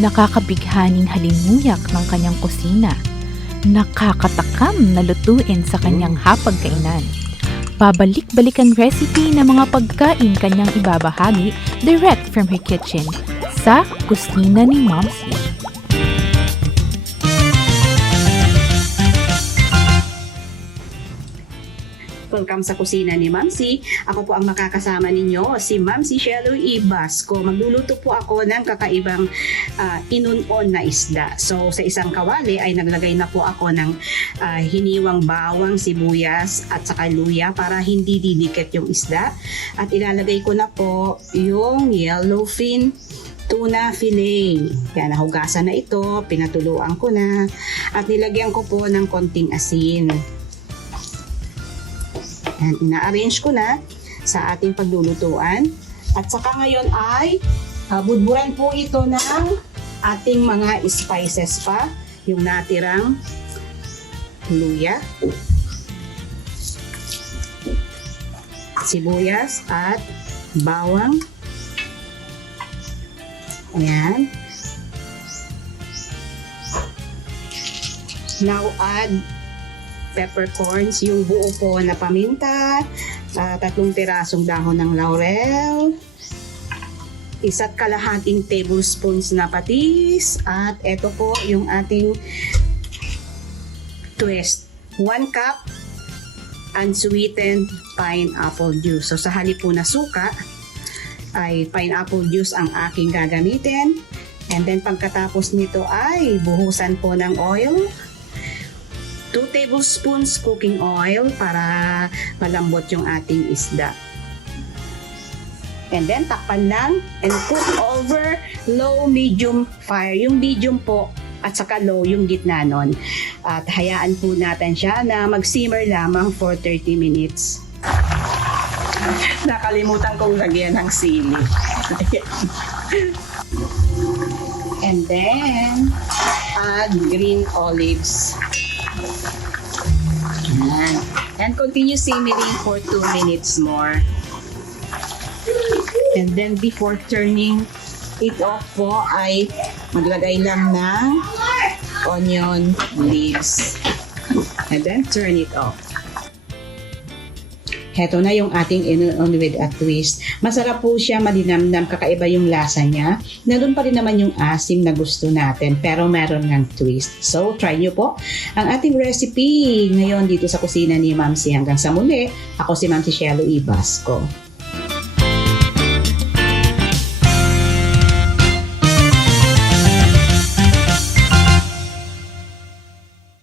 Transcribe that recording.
Nakakabighaning halimuyak ng kanyang kusina. Nakakatakam na lutuin sa kanyang hapagkainan. Pabalik-balikan recipe ng mga pagkain kanyang ibabahagi direct from her kitchen sa kusina ni Momsy. Welcome sa kusina ni Mamsi. Ako po ang makakasama ninyo, si Mamsi Shelo E. Basco. Magluluto po ako ng kakaibang inunon na isda. So sa isang kawali ay naglagay na po ako ng hiniwang bawang, sibuyas at saka luya para hindi didikit yung isda. At ilalagay ko na po yung yellowfin tuna fillet. Yan, nahugasan na ito, pinatuluan ko na at nilagyan ko po ng konting asin. Yan, ina-arrange ko na sa ating paglulutuan. At saka ngayon ay budburan po ito ng ating mga spices pa. Yung natirang luya, sibuyas at bawang. Ayan. Now add peppercorns, yung buo po na paminta, 3 pirasong dahon ng laurel, 1.5 tablespoons na patis, at ito po yung ating twist. 1 cup unsweetened pineapple juice. So sa halip po na suka, ay pineapple juice ang aking gagamitin. And then pagkatapos nito ay buhusan po ng oil. 2 tablespoons cooking oil para malambot yung ating isda. And then takpan lang and cook over low-medium fire. Yung medium po at saka low yung gitna nun. At hayaan po natin siya na mag-simmer lamang for 30 minutes. Nakalimutan kong lagyan ng sili. And then add green olives. Ayan. And continue simmering for 2 minutes more. And then before turning it off po ay maglagay lang ng onion leaves. And then turn it off. Heto na yung ating inunon with a twist. Masarap po siya, malinamnam, kakaiba yung lasa niya. Nandun pa rin naman yung asim na gusto natin, pero meron ng twist. So, try nyo po ang ating recipe ngayon dito sa kusina ni Mamsi. Hanggang sa muli, ako si Mamsi Shelo E. Basco.